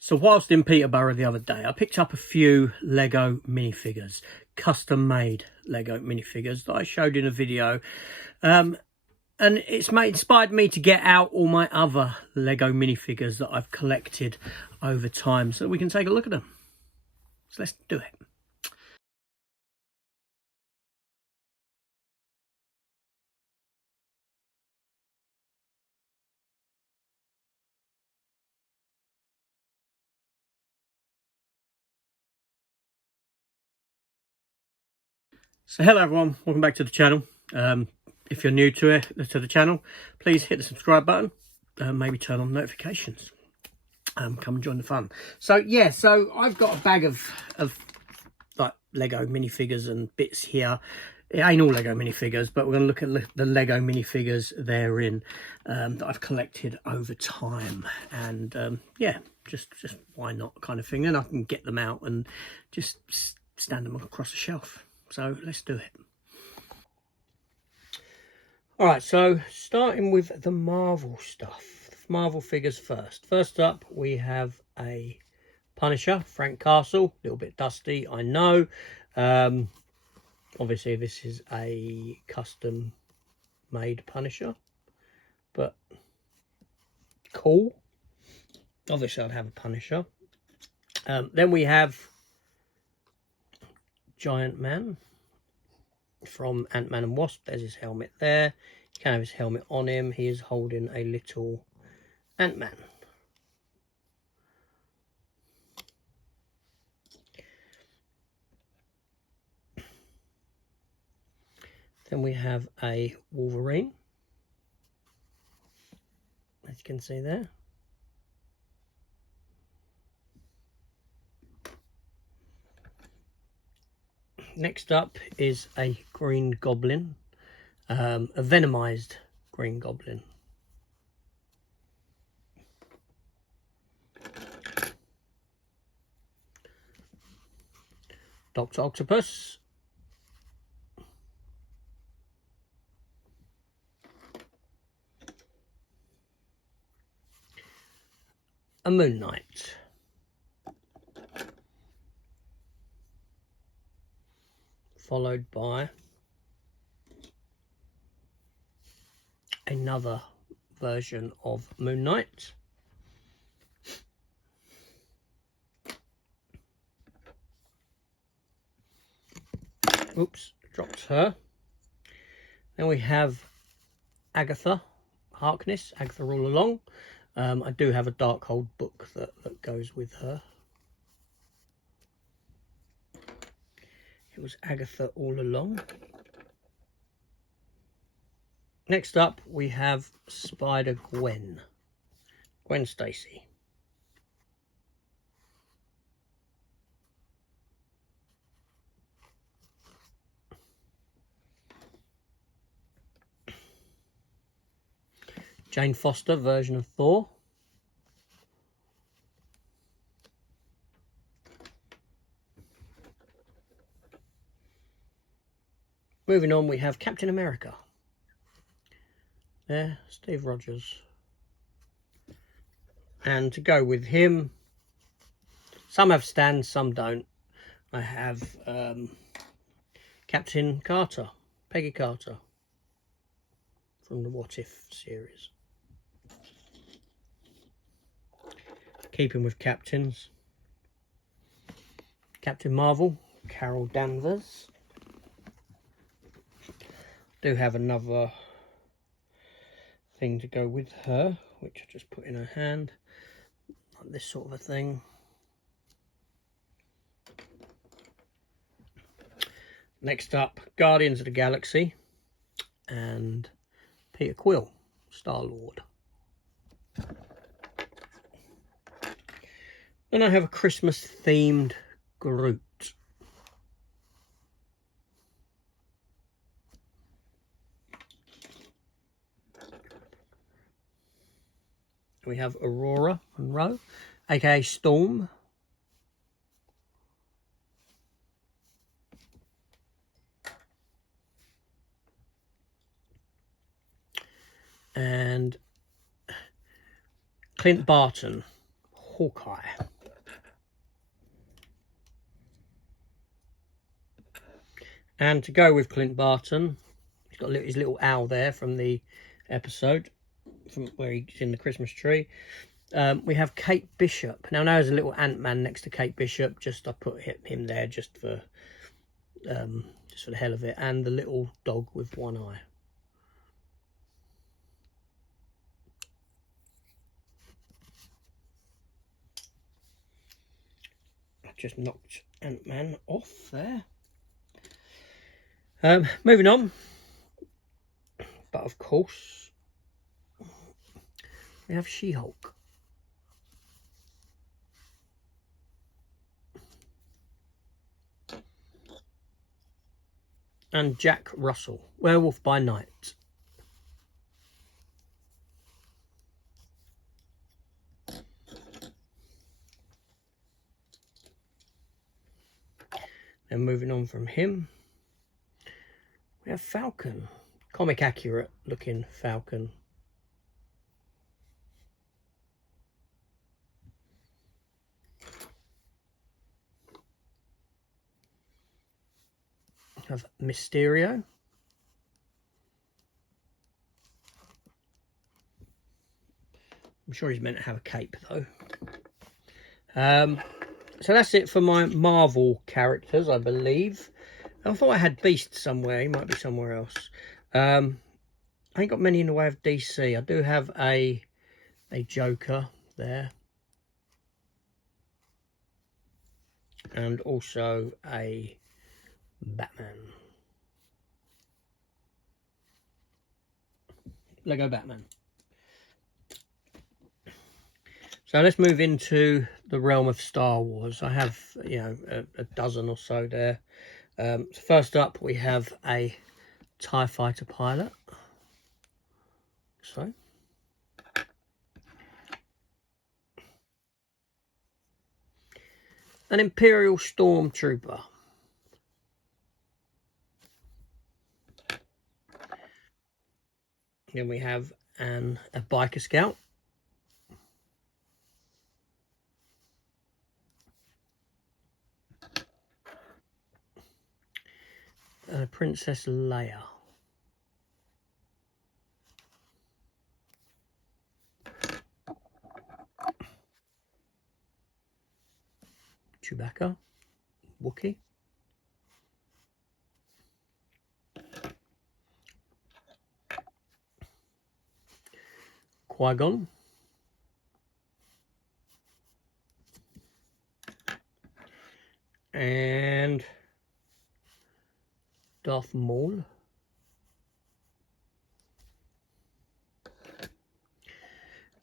So whilst in Peterborough the other day, I picked up a few Lego minifigures, custom-made Lego minifigures that I showed in a video. And it's inspired me to get out all my other Lego minifigures that I've collected over time so we can take a look at them. So let's do it. So hello everyone, welcome back to the channel. If you're new to the channel, please hit the subscribe button, maybe turn on notifications. Come and join the fun. So yeah, so I've got a bag of like Lego minifigures and bits here. It ain't all Lego minifigures, but we're going to look at the Lego minifigures therein that I've collected over time. And yeah, just why not kind of thing. Then I can get them out and just stand them across the shelf. So let's do it. All right, so starting with the Marvel stuff. Marvel figures first. First up, we have a Punisher, Frank Castle. A little bit dusty, I know. Obviously, this is a custom-made Punisher, but cool. Obviously, I'd have a Punisher. Then we have Giant Man from Ant-Man and Wasp. There's his helmet there. You can have his helmet on him. He is holding a little Ant-Man. Then we have a Wolverine, as you can see there. Next up is a Green Goblin, a venomized Green Goblin. Dr. Octopus. A Moon Knight. Followed by another version of Moon Knight. Oops, dropped her. Then we have Agatha Harkness, Agatha All Along. I do have a Darkhold book that goes with her. It was Agatha All Along. Next up, we have Spider-Gwen. Gwen Stacy. Jane Foster version of Thor. Moving on, we have Captain America. There, Steve Rogers. And to go with him, some have stands, some don't. I have Captain Carter, Peggy Carter, from the What If series. Keeping with captains, Captain Marvel, Carol Danvers. Do have another thing to go with her, which I just put in her hand, like this sort of a thing. Next up, Guardians of the Galaxy and Peter Quill, Star-Lord. Then I have a Christmas themed Groot. We have Aurora Monroe, aka Storm. And Clint Barton, Hawkeye. And to go with Clint Barton, he's got his little owl there from the episode, from where he's in the Christmas tree. We have Kate Bishop. Now there's a little Ant-Man next to Kate Bishop. I put him there just for the hell of it. And the little dog with one eye. I just knocked Ant-Man off there. Moving on. But of course, we have She-Hulk. And Jack Russell, Werewolf by Night. Then moving on from him, we have Falcon. Comic accurate looking Falcon. We have Mysterio. I'm sure he's meant to have a cape though. So that's it for my Marvel characters, I believe. I thought I had Beast somewhere. He might be somewhere else. I ain't got many in the way of DC. I do have a Joker there. And also a Batman. Lego Batman. So let's move into the realm of Star Wars. I have, you know, a dozen or so there. So first up, we have a TIE fighter pilot. So. An Imperial Stormtrooper. Then we have a Biker Scout. Princess Leia. Chewbacca. Wookiee. Qui-Gon. And Darth Maul.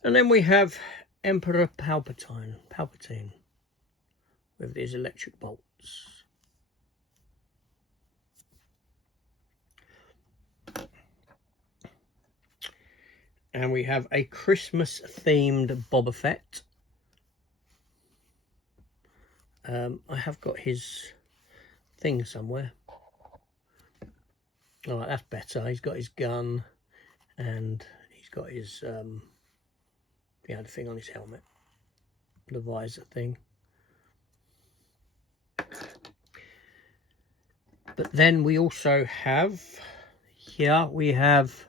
And then we have Emperor Palpatine with his electric bolts. And we have a Christmas themed Boba Fett. I have got his thing somewhere. All right, that's better. He's got his gun and he's got his the other thing on his helmet, the visor thing. But then we also have here we have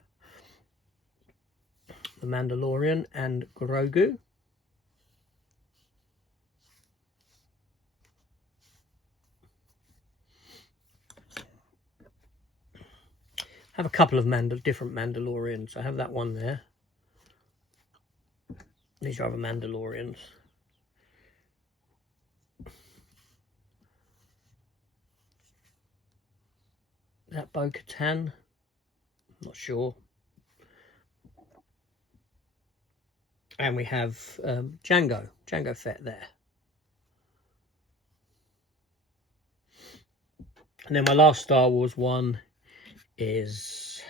the Mandalorian and Grogu. I have a couple of different Mandalorians. I have that one there. These are other Mandalorians. Is that Bo-Katan? Not sure. And we have Jango Fett there. And then my last Star Wars one is,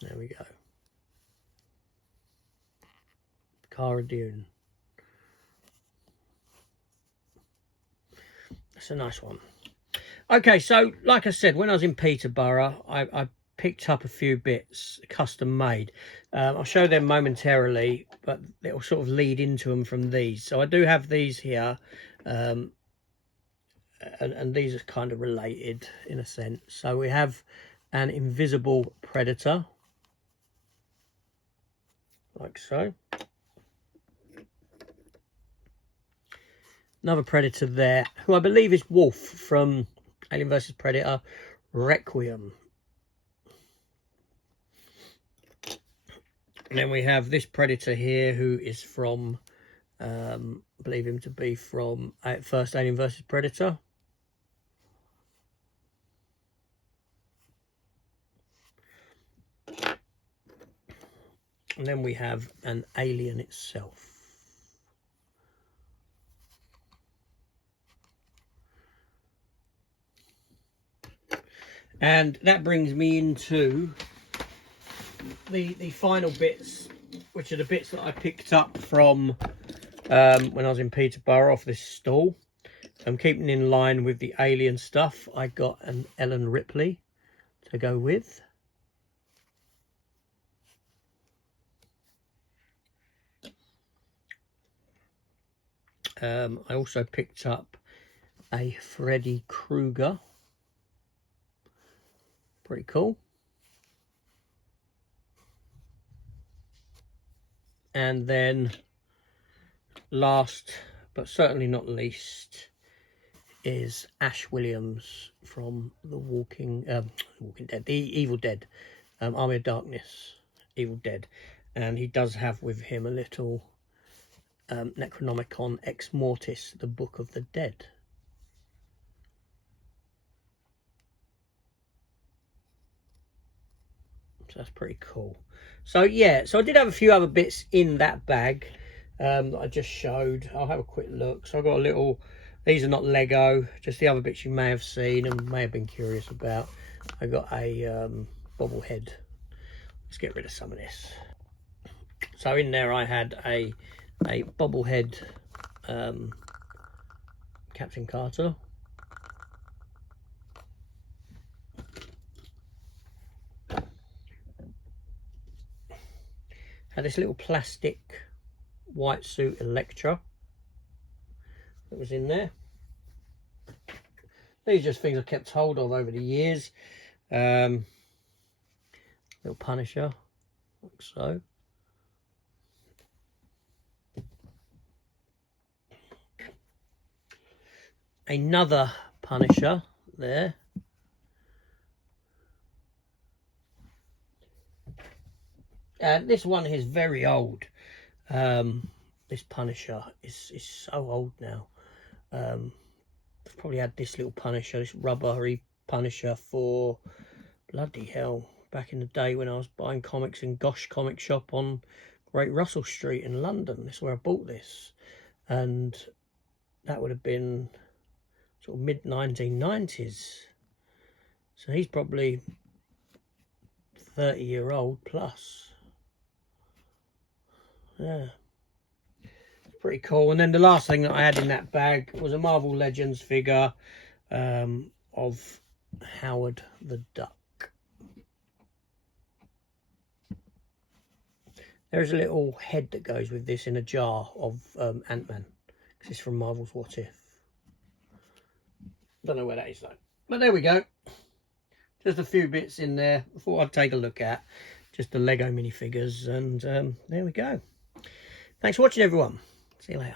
there we go, Cara Dune. That's a nice one. Okay, so like I said, when I was in Peterborough, I picked up a few bits custom made. I'll show them momentarily, but it will sort of lead into them from these. So I do have these here, and these are kind of related in a sense. So we have an invisible predator, like so. Another predator there, who I believe is Wolf from Alien vs Predator Requiem. And then we have this predator here, who is from, I believe him to be from first Alien vs Predator. And then we have an alien itself. And that brings me into the final bits, which are the bits that I picked up from when I was in Peterborough off this stall. I'm keeping in line with the alien stuff. I got an Ellen Ripley to go with. I also picked up a Freddy Krueger. Pretty cool. And then last but certainly not least is Ash Williams from the Walking Dead, the Evil Dead, Army of Darkness, Evil Dead. And he does have with him a little Necronomicon Ex Mortis, the Book of the Dead. So that's pretty cool. So yeah, so I did have a few other bits in that bag that I just showed. I'll have a quick look. So I got a little, these are not Lego, just the other bits you may have seen and may have been curious about. I got a bobblehead. Let's get rid of some of this. So in there I had a bobblehead Captain Carter. Had this little plastic white suit Electra that was in there. These are just things I've kept hold of over the years. Little Punisher, like so. Another Punisher there. This one is very old. This Punisher is so old now. I've probably had this little Punisher, this rubbery Punisher, for bloody hell, back in the day when I was buying comics in Gosh Comic Shop on Great Russell Street in London. This is where I bought this, and that would have been sort of mid-1990s. So he's probably 30-year-old plus. Yeah, pretty cool. And then the last thing that I had in that bag was a Marvel Legends figure of Howard the Duck. There's a little head that goes with this in a jar of Ant-Man, because it's from Marvel's What If. Don't know where that is though. But there we go. Just a few bits in there I thought I'd take a look at. Just the Lego minifigures, and there we go. Thanks for watching, everyone. See you later.